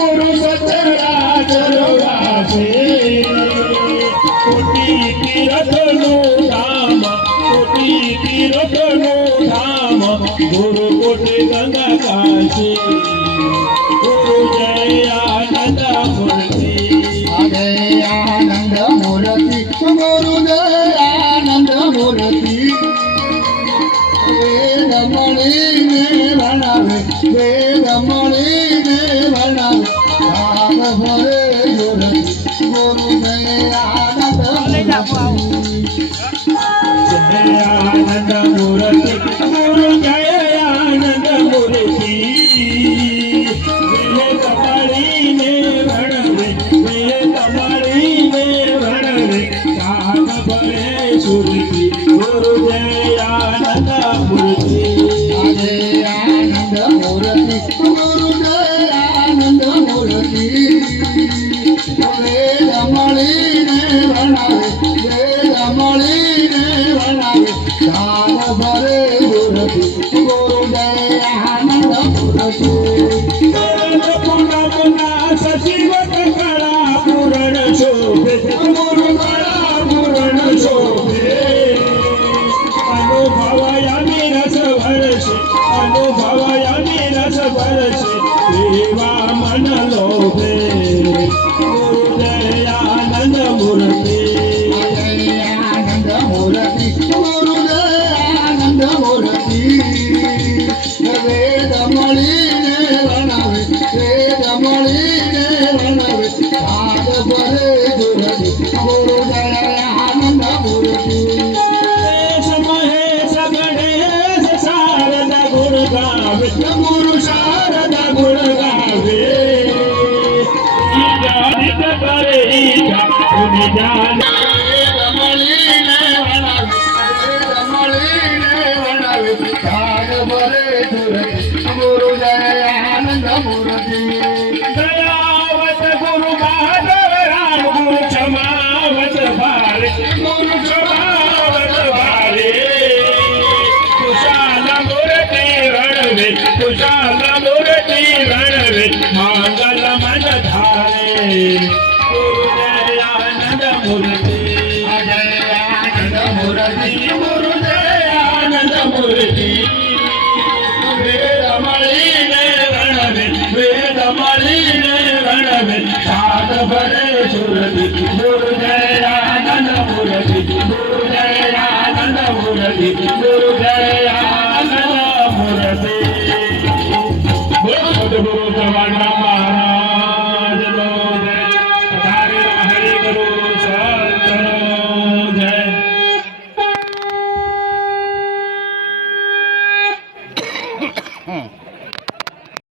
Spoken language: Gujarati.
ગુરુ સચરાચર વ્યાસે કોટી તીર્થનું ધામ કોટી તીર્થનું ધામ ગુરુ કોટી ગંગા કાશી ગુરુ જય આનંદ મૂર્તિ જય આનંદ મૂર્તિ ગુરુ જય આનંદ મૂર્તિ વેદ મળીને ભણાવે વેદ મળીને ભણાવે રામ ભરે ગુરુ ગુરુ જય આનંદ મૂર્તિ જય આનંદ મૂર્તિ ગુરુ જય આનંદ મૂર્તિ વેદ મળીને ભણાવે વેદ મળીને ભણાવે કામ ભરે સુરતી ગુરુ જય આનંદ મૂર્તિ જય આનંદ મૂર્તિ ગુરુ જય આનંદ મૂર્તિ વેદ મળીને ભણાવે વેદ મળીને ભણાવે દાન ભરે મૂર્તિ ગુરુ જય આનંદ મૂર્તિ સચિવ કળા પૂરણ શોભે ગુરુ કળા પૂરણ શોભે અનુભવયામી રસ ભરશે અનુભવયામી રસ ભરશે એવા મન લોભે ગુરુ જય આનંદ મૂર્તિ જય આનંદ મૂર્તિ ગુરુ જય આનંદ મૂર્તિ વેદ મળીને ભણાવે વેદ મળીને ભણાવે દાન ભરે મૂર્તિ ગુરુ જય આનંદ મૂર્તિ દેશ મહેશ ગણેશ શારદા ગુણ ગાવે ગુરુ શારદા ગુણ ગાવે ઈજાનિત કરે ઈજા ગુણ જાન વેદ મળીને ભણાવે વેદ મળીને ભણાવે દાન ભરે મૂર્તિ ગુરુ જય આનંદ મૂર્તિ દયાવત ગુરુ માધવ રામ ગુરુ ક્ષમાવત ભારે ગુરુ ક્ષમાવત ભારે કુશાલ મૂર્તિ રણવે કુશાલ મૂર્તિ રણવે મંગલ મન ધારે ગુરુ જય આનંદ મૂર્તિ જય આનંદ મૂર્તિ ગુરુ જય આનંદ મૂર્તિ વેદ મળીને રણવે વેદ મળીને રણવે સાત ભરે સુરતી ગુરુ જય આનંદ મૂર્તિ ગુરુ જય આનંદ મૂર્તિ ગુરુ જય આનંદ મૂર્તિ બોલો ગુરુ જવાન